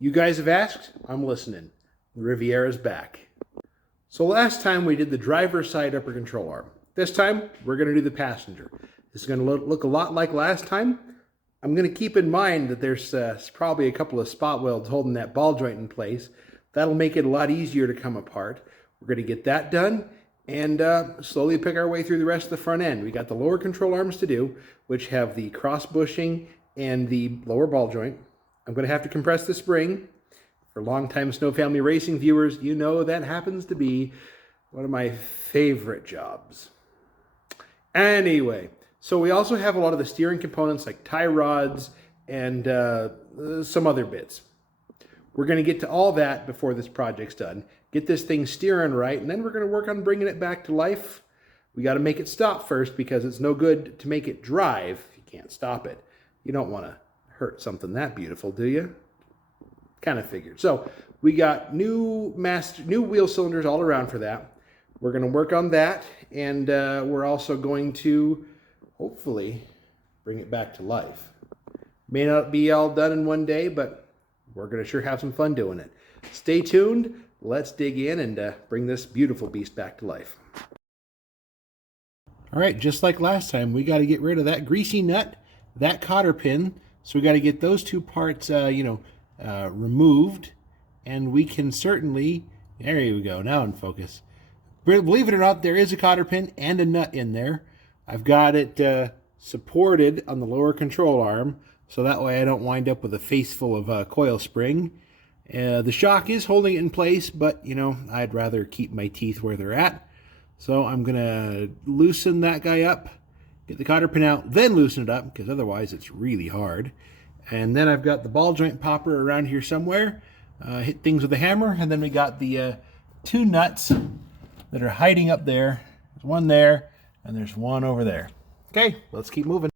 You guys have asked, I'm listening. The Riviera's back. So last time we did the driver's side upper control arm. This time, we're going to do the passenger. This is going to look a lot like last time. I'm going to keep in mind that there's probably a couple of spot welds holding that ball joint in place. That'll make it a lot easier to come apart. We're going to get that done and slowly pick our way through the rest of the front end. We got the lower control arms to do, which have the cross bushing and the lower ball joint. I'm going to have to compress the spring. For longtime Snow Family Racing viewers, you know that happens to be one of my favorite jobs. Anyway, so we also have a lot of the steering components like tie rods and some other bits. We're going to get to all that before this project's done. Get this thing steering right, and then we're going to work on bringing it back to life. We got to make it stop first because it's no good to make it drive if you can't stop it. You don't want to hurt something that beautiful, do you? Kind of figured. So we got new wheel cylinders all around for that. We're going to work on that, and we're also going to hopefully bring it back to life. May not be all done in one day, but we're going to sure have some fun doing it. Stay tuned. Let's dig in and bring this beautiful beast back to life. All right, just like last time, we got to get rid of that greasy nut, that cotter pin. So we got to get those two parts, removed, and we can certainly, there you go, now in focus. Believe it or not, there is a cotter pin and a nut in there. I've got it supported on the lower control arm, so that way I don't wind up with a face full of coil spring. The shock is holding it in place, but, I'd rather keep my teeth where they're at. So I'm going to loosen that guy up, get the cotter pin out, then loosen it up, because otherwise it's really hard. And then I've got the ball joint popper around here somewhere. Hit things with a hammer, and then we got the two nuts that are hiding up there. There's one there, and there's one over there. Okay, let's keep moving.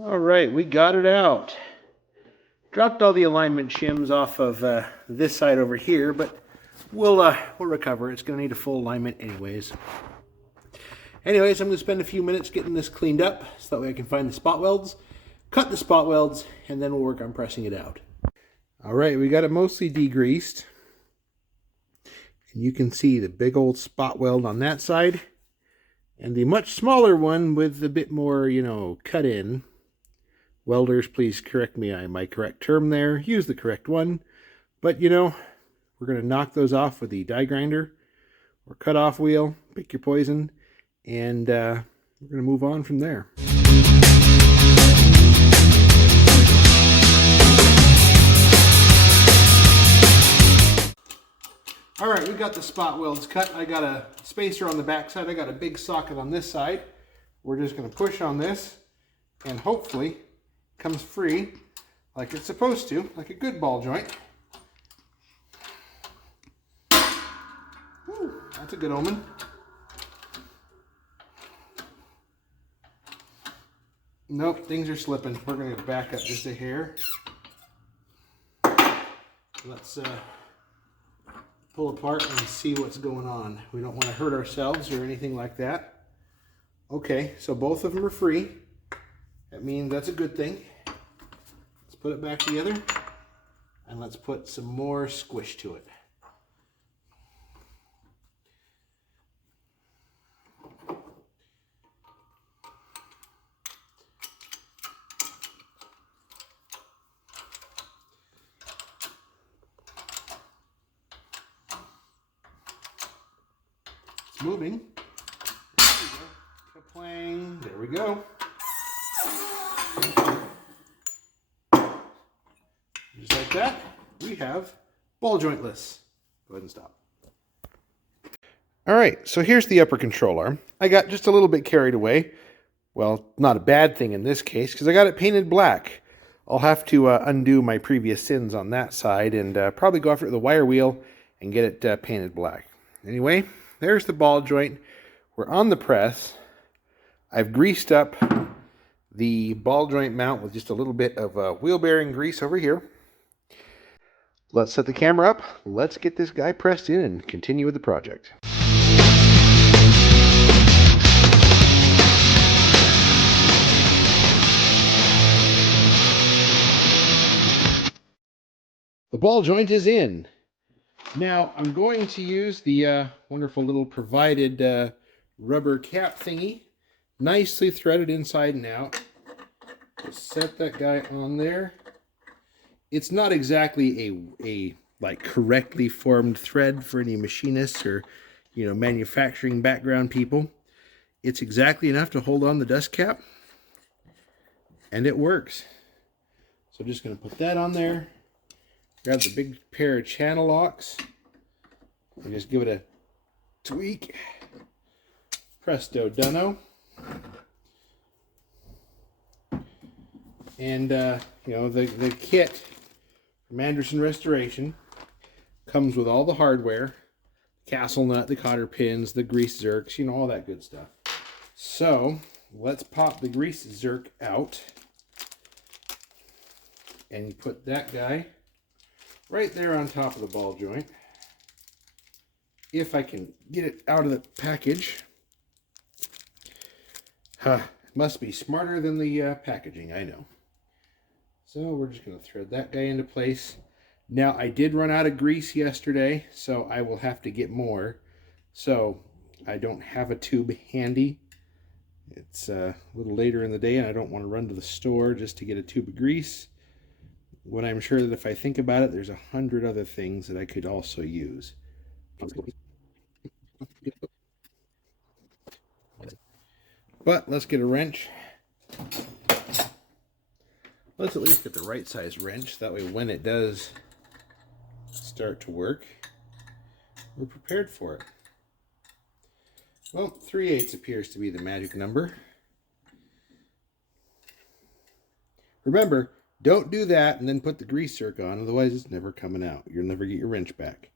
All right, we got it out. Dropped all the alignment shims off of this side over here, but we'll recover. It's going to need a full alignment anyways. I'm going to spend a few minutes getting this cleaned up so that way I can find the spot welds, cut the spot welds, and then we'll work on pressing it out. All right, we got it mostly degreased. And you can see the big old spot weld on that side and the much smaller one with a bit more, cut in. Welders, please correct me on my correct term there. Use the correct one. But, we're going to knock those off with the die grinder or cut off wheel. Pick your poison. And we're going to move on from there. All right, we got the spot welds cut. I got a spacer on the back side. I got a big socket on this side. We're just going to push on this and hopefully comes free like it's supposed to, like a good ball joint. Whew, that's a good omen. Nope, things are slipping. We're going to back up just a hair. Let's pull apart and see what's going on. We don't want to hurt ourselves or anything like that. Okay, so both of them are free. That means that's a good thing. Let's put it back together and let's put some more squish to it. It's moving. There we go. Ka-plang. There we go. Just like that, we have ball jointless. Go ahead and stop. All right, so here's the upper control arm. I got just a little bit carried away. Well, not a bad thing in this case, because I got it painted black. I'll have to undo my previous sins on that side and probably go after the wire wheel and get it painted black. Anyway, there's the ball joint. We're on the press. I've greased up the ball joint mount with just a little bit of wheel bearing grease over here. Let's set the camera up. Let's get this guy pressed in and continue with the project. The ball joint is in. Now I'm going to use the wonderful little provided rubber cap thingy, nicely threaded inside and out. Just set that guy on there. It's not exactly a like correctly formed thread for any machinists or manufacturing background people. It's exactly enough to hold on the dust cap, and it works. So I'm just going to put that on there. Grab the big pair of channel locks and just give it a tweak. Presto dunno. And the kit from Andersen Restoration comes with all the hardware, castle nut, the cotter pins, the grease zerks, all that good stuff. So let's pop the grease zerk out and put that guy right there on top of the ball joint. If I can get it out of the package. Must be smarter than the packaging, I know. So we're just going to thread that guy into place. Now, I did run out of grease yesterday, so I will have to get more. So I don't have a tube handy. It's a little later in the day, and I don't want to run to the store just to get a tube of grease, when I'm sure that if I think about it, there's 100 other things that I could also use. But let's get a wrench. Let's at least get the right size wrench. That way when it does start to work, we're prepared for it. Well, 3/8 appears to be the magic number. Remember, don't do that and then put the grease zerk on, otherwise it's never coming out. You'll never get your wrench back.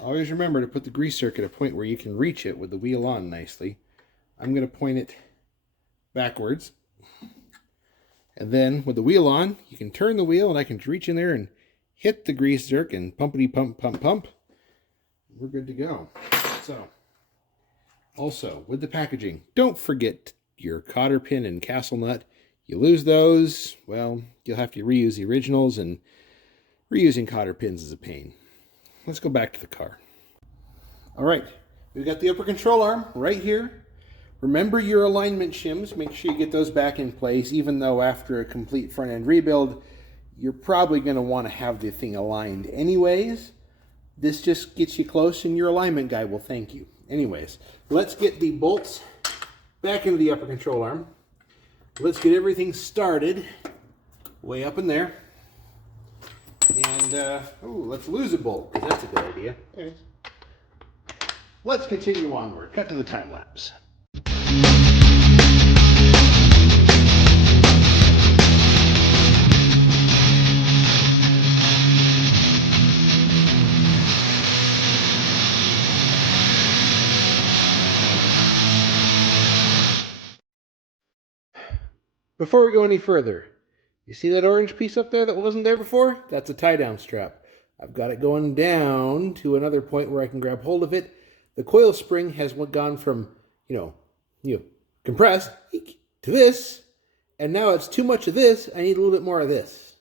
Always remember to put the grease zerk at a point where you can reach it with the wheel on nicely. I'm going to point it backwards. And then with the wheel on, you can turn the wheel and I can reach in there and hit the grease zerk and pumpity pump, pump, pump. We're good to go. So, also with the packaging, don't forget your cotter pin and castle nut. You lose those, well, you'll have to reuse the originals, and reusing cotter pins is a pain. Let's go back to the car. All right, we've got the upper control arm right here. Remember your alignment shims. Make sure you get those back in place, even though after a complete front end rebuild, you're probably going to want to have the thing aligned anyways. This just gets you close, and your alignment guy will thank you. Anyways, let's get the bolts back into the upper control arm. Let's get everything started way up in there. And, let's lose a bolt, because that's a good idea. Anyways, let's continue onward. Cut to the time lapse. Before we go any further, you see that orange piece up there that wasn't there before? That's a tie-down strap. I've got it going down to another point where I can grab hold of it. The coil spring has gone from, compressed to this, and now it's too much of this. I need a little bit more of this.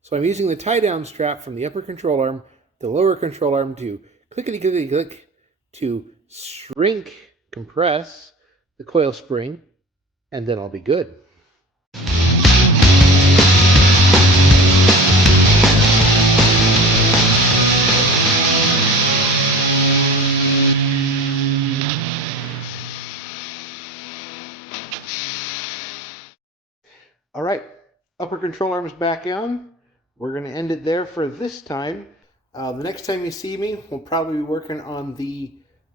So I'm using the tie-down strap from the upper control arm, the lower control arm to clickety-clickety-click to shrink, compress the coil spring, and then I'll be good. All right, upper control arm's back on. We're going to end it there for this time. The next time you see me, we'll probably be working on the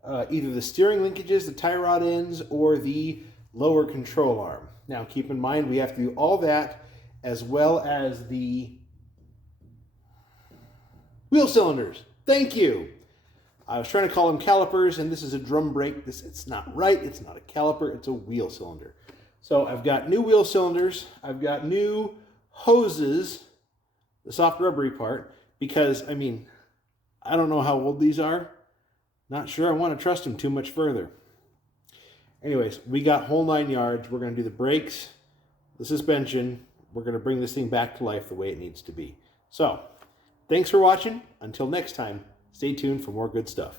either the steering linkages, the tie rod ends, or the lower control arm. Now keep in mind we have to do all that as well as the wheel cylinders. Thank you. I was trying to call them calipers, and this is a drum brake. It's not right. It's not a caliper. It's a wheel cylinder. So I've got new wheel cylinders. I've got new hoses, the soft rubbery part, because, I mean, I don't know how old these are. Not sure I want to trust them too much further. Anyways, we got whole 9 yards. We're going to do the brakes, the suspension. We're going to bring this thing back to life the way it needs to be. So, thanks for watching. Until next time, stay tuned for more good stuff.